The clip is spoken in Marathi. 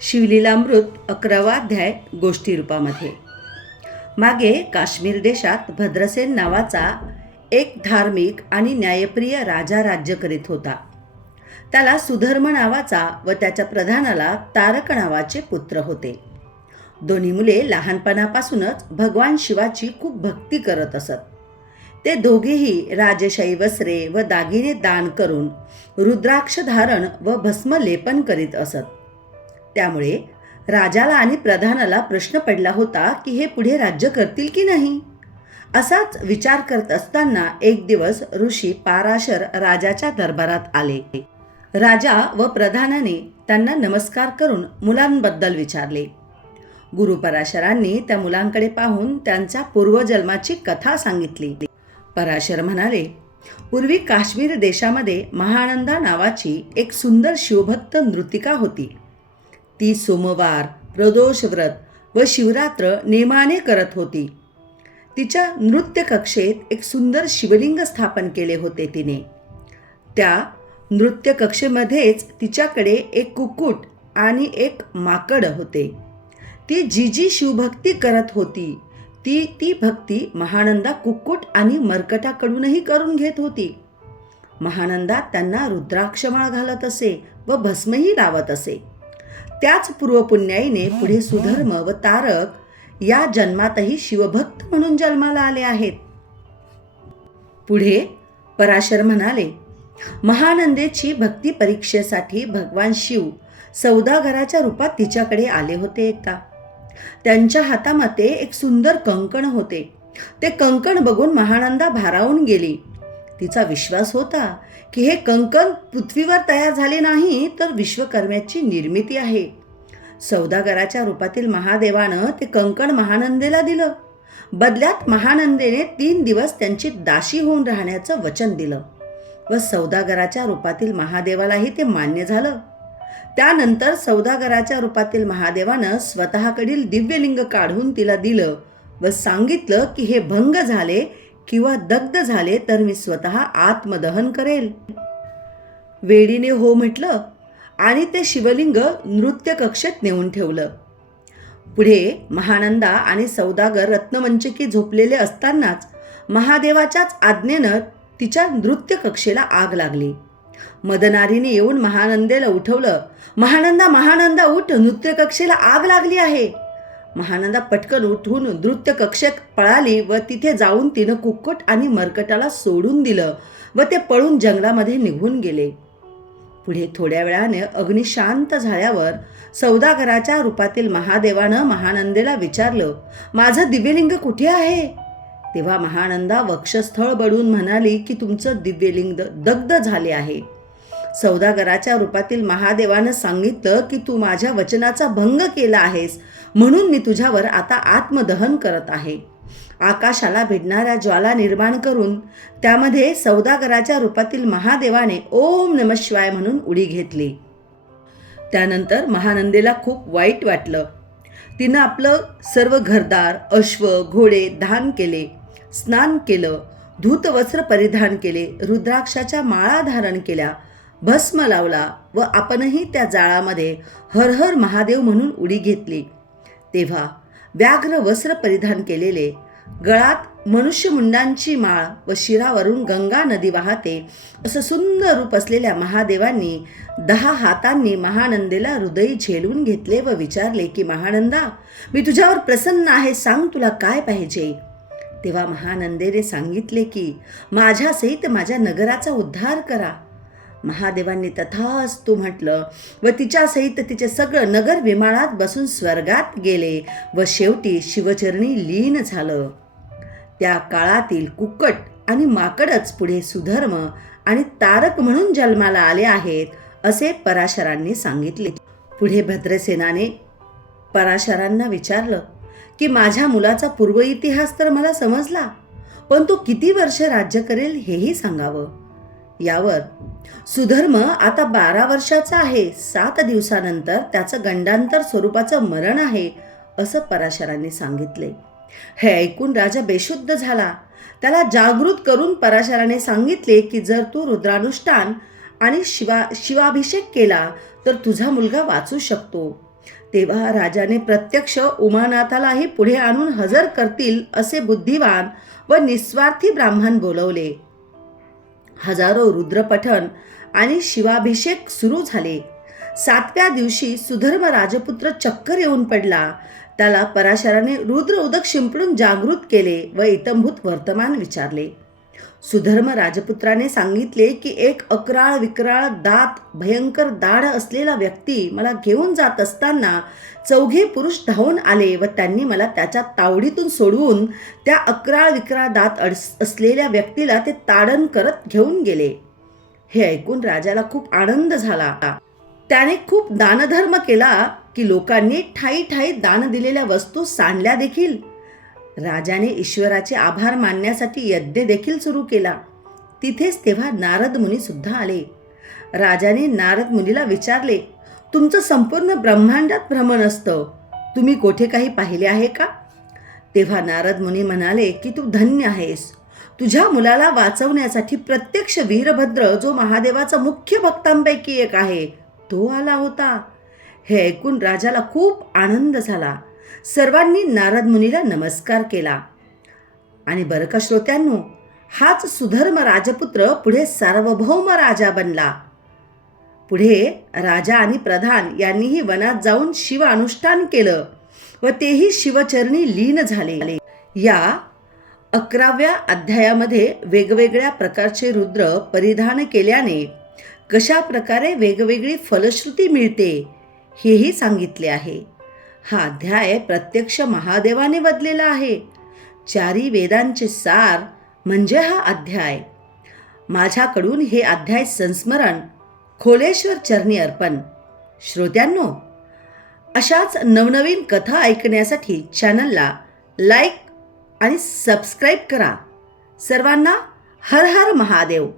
शिवलीलामृत 11वा अध्याय गोष्टी रूपामध्ये. मागे काश्मीर देशात भद्रसेन नावाचा एक धार्मिक आणि न्यायप्रिय राजा राज्य करीत होता. त्याला सुधर्म नावाचा व त्याच्या प्रधानाला तारक नावाचे पुत्र होते. दोन्ही मुले लहानपणापासूनच भगवान शिवाची खूप भक्ती करत असत. ते दोघेही राजशाही वस्त्रे व दागिने दान करून रुद्राक्ष धारण व भस्म लेपन करीत असत. त्यामुळे राजाला आणि प्रधानाला प्रश्न पडला होता की हे पुढे राज्य करतील की नाही. असाच विचार करत असताना एक दिवस ऋषी पाराशर राजाच्या दरबारात आले. राजा व प्रधानाने त्यांना नमस्कार करून मुलांबद्दल विचारले. गुरु पराशरांनी त्या मुलांकडे पाहून त्यांच्या पूर्वजन्माची कथा सांगितली. पराशर म्हणाले, पूर्वी काश्मीर देशामध्ये महानंदा नावाची एक सुंदर शिवभक्त नृतिका होती. ती सोमवार, प्रदोष व्रत व शिवरात्र नेमाने करत होती. तिच्या नृत्य कक्षेत एक सुंदर शिवलिंग स्थापन केले होते तिने. त्या नृत्य कक्षेमध्येच तिच्याकडे एक कुक्कुट आणि एक माकड होते. ती जी शिवभक्ती करत होती ती भक्ती महानंदा कुक्कुट आणि मरकटाकडूनही करून घेत होती. महानंदा त्यांना रुद्राक्षमाळ घालत असे व भस्मही लावत असे. त्याच पूर्वपुण्याईने पुढे सुधर्म व तारक या जन्मातही शिवभक्त म्हणून जन्माला आले आहेत. पुढे पराशर म्हणाले, महानंदेची भक्ती परीक्षेसाठी भगवान शिव सौदागराच्या रूपात तिच्याकडे आले होते एकदा. त्यांच्या हातामध्ये एक सुंदर कंकण होते. ते कंकण बघून महानंदा भारावून गेली. तिचा विश्वास होता की हे कंकण पृथ्वीवर तयार झाले नाही तर विश्वकर्म्याची निर्मिती आहे. सौदागराच्या रूपातील महादेवानं ते कंकण महानंदेला दिलं. बदल्यात महानंदेने 3 दिवस त्यांची दासी होऊन राहण्याचं वचन दिलं व सौदागराच्या रूपातील महादेवालाही ते मान्य झालं. त्यानंतर सौदागराच्या रूपातील महादेवानं स्वतःकडील दिव्यलिंग काढून तिला दिलं व सांगितलं की हे भंग झाले किंवा दग्ध झाले तर मी स्वतः आत्मदहन करेल. वेडीने हो म्हटलं आणि ते शिवलिंग नृत्य कक्षेत नेऊन ठेवलं. पुढे महानंदा आणि सौदागर रत्नमंचकी झोपलेले असतानाच महादेवाच्याच आज्ञेनं तिच्या नृत्य कक्षेला आग लागली. मदनारीने येऊन महानंदेला उठवलं. महानंदा उठ, नृत्य कक्षेला आग लागली आहे. महानंदा पटकन उठून नृत्य कक्षेत पळाली व तिथे जाऊन तिनं कुक्कुट आणि मरकटाला सोडून दिलं व ते पळून जंगलामध्ये निघून गेले. पुढे थोड्या वेळाने अग्नी शांत झाल्यावर सौदागराच्या रूपातील महादेवानं महानंदेला विचारलं, माझं दिव्यलिंग कुठे आहे? तेव्हा महानंदा वक्षस्थळ बडून म्हणाली की तुमचं दिव्यलिंग दग्ध झाले आहे. सौदागराच्या रूपातील महादेवानं सांगितलं की तू माझ्या वचनाचा भंग केला आहेस म्हणून मी तुझ्यावर आता आत्मदहन करत आहे. आकाशाला भिडणाऱ्या ज्वाला निर्माण करून त्यामध्ये सौदागराच्या रूपातील महादेवाने ओम नमः शिवाय म्हणून उडी घेतली. त्यानंतर महानंदेला खूप वाईट वाटलं. तिनं आपलं सर्व घरदार, अश्व, घोडे दान केले, स्नान केलं, धूत वस्त्र परिधान केले, रुद्राक्षाच्या माळा धारण केल्या, भस्म लावला व आपणही त्या जाळामध्ये हर हर महादेव म्हणून उडी घेतली. तेव्हा व्याघ्र वस्त्र परिधान केलेले, गळात मनुष्यमुंडांची माळ व शिरावरून गंगा नदी वाहते असं सुंदर रूप असलेल्या महादेवांनी 10 हातांनी महानंदेला हृदय झेलून घेतले व विचारले की महानंदा, मी तुझ्यावर प्रसन्न आहे, सांग तुला काय पाहिजे. तेव्हा महानंदेने सांगितले की माझ्यासहित माझ्या नगराचा उद्धार करा. महादेवांनी तथास्तु म्हटलं व तिच्यासहित तिचे सगळं नगर विमानात बसून स्वर्गात गेले व शेवटी शिवचरणी लीन झालं. त्या काळातील कुक्कट आणि माकडच पुढे सुधर्म आणि तारक म्हणून जन्माला आले आहेत असे पराशरांनी सांगितले. पुढे भद्रसेनाने पराशरांना विचारलं की माझ्या मुलाचा पूर्व इतिहास तर मला समजला, पण तो किती वर्ष राज्य करेल हेही सांगावं. यावर सुधर्म आता 12 वर्षाचा आहे, 7 दिवसानंतर त्याचं गंडांतर स्वरूपाचं मरण आहे असं पराशरांनी सांगितले. हे ऐकून राजा बेशुद्ध झाला. त्याला जागृत करून पराशराने सांगितले की जर तू रुद्रानुष्ठान आणि शिवाभिषेक केला तर तुझा मुलगा वाचू शकतो. तेव्हा राजाने प्रत्यक्ष उमानाथालाही पुढे आणून हजर करतील असे बुद्धिवान व निस्वार्थी ब्राह्मण बोलवले. हजारो रुद्रपठण आणि शिवाभिषेक सुरू झाले. 7व्या दिवशी सुधर्म राजपुत्र चक्कर येऊन पडला. त्याला पराशराने रुद्र उदक शिंपडून जागृत केले व इतंभूत वर्तमान विचारले. सुधर्म राजपुत्राने सांगितले की एक अकराळ विकराळ दात भयंकर दाढ असलेला व्यक्ती मला घेऊन जात असताना 4 पुरुष धावून आले व त्यांनी मला त्याच्या तावडीतून सोडवून त्या अकराळ विकराळ दात असलेल्या व्यक्तीला ते ताडण करत घेऊन गेले. हे ऐकून राजाला खूप आनंद झाला. त्याने खूप दानधर्म केला की लोकांनी ठाई ठाई दान दिलेल्या वस्तू सांडल्या देखील. राजाने ईश्वराचे आभार मानण्यासाठी यज्ञ देखील सुरू केला. तिथेच तेव्हा नारद मुनी सुद्धा आले. राजाने नारद मुनीला विचारले, तुमचं संपूर्ण ब्रह्मांडात भ्रमण असतं, तुम्ही कोठे काही पाहिले आहे का? तेव्हा नारद मुनी म्हणाले की तू धन्य आहेस. तुझ्या मुलाला वाचवण्यासाठी प्रत्यक्ष वीरभद्र जो महादेवाचा मुख्य भक्तांपैकी एक आहे तो आला होता. हे ऐकून राजाला खूप आनंद झाला. सर्वांनी नारद मुनीला नमस्कार केला. आणि बरं का श्रोत्यांनो, हाच सुधर्म राजपुत्र पुढे सार्वभौम राजा बनला. पुढे राजा आणि प्रधान यांनीही वनात जाऊन शिव अनुष्ठान केलं व तेही शिवचरणी लीन झाले. या 11व्या अध्यायामध्ये वेगवेगळ्या प्रकारचे रुद्र परिधान केल्याने कशा प्रकारे वेगवेगळी फलश्रुती मिळते हेही सांगितले आहे. हा अध्याय प्रत्यक्ष महादेवाने वदलेला आहे. 4 वेदांचे सार म्हणजे हा अध्याय. माझ्याकडून हे अध्याय संस्मरण खोलेश्वर चरणी अर्पण. श्रोत्यांनो, अशाच नवनवीन कथा ऐकण्यासाठी चॅनलला लाईक आणि सबस्क्राईब करा. सर्वांना हर हर महादेव.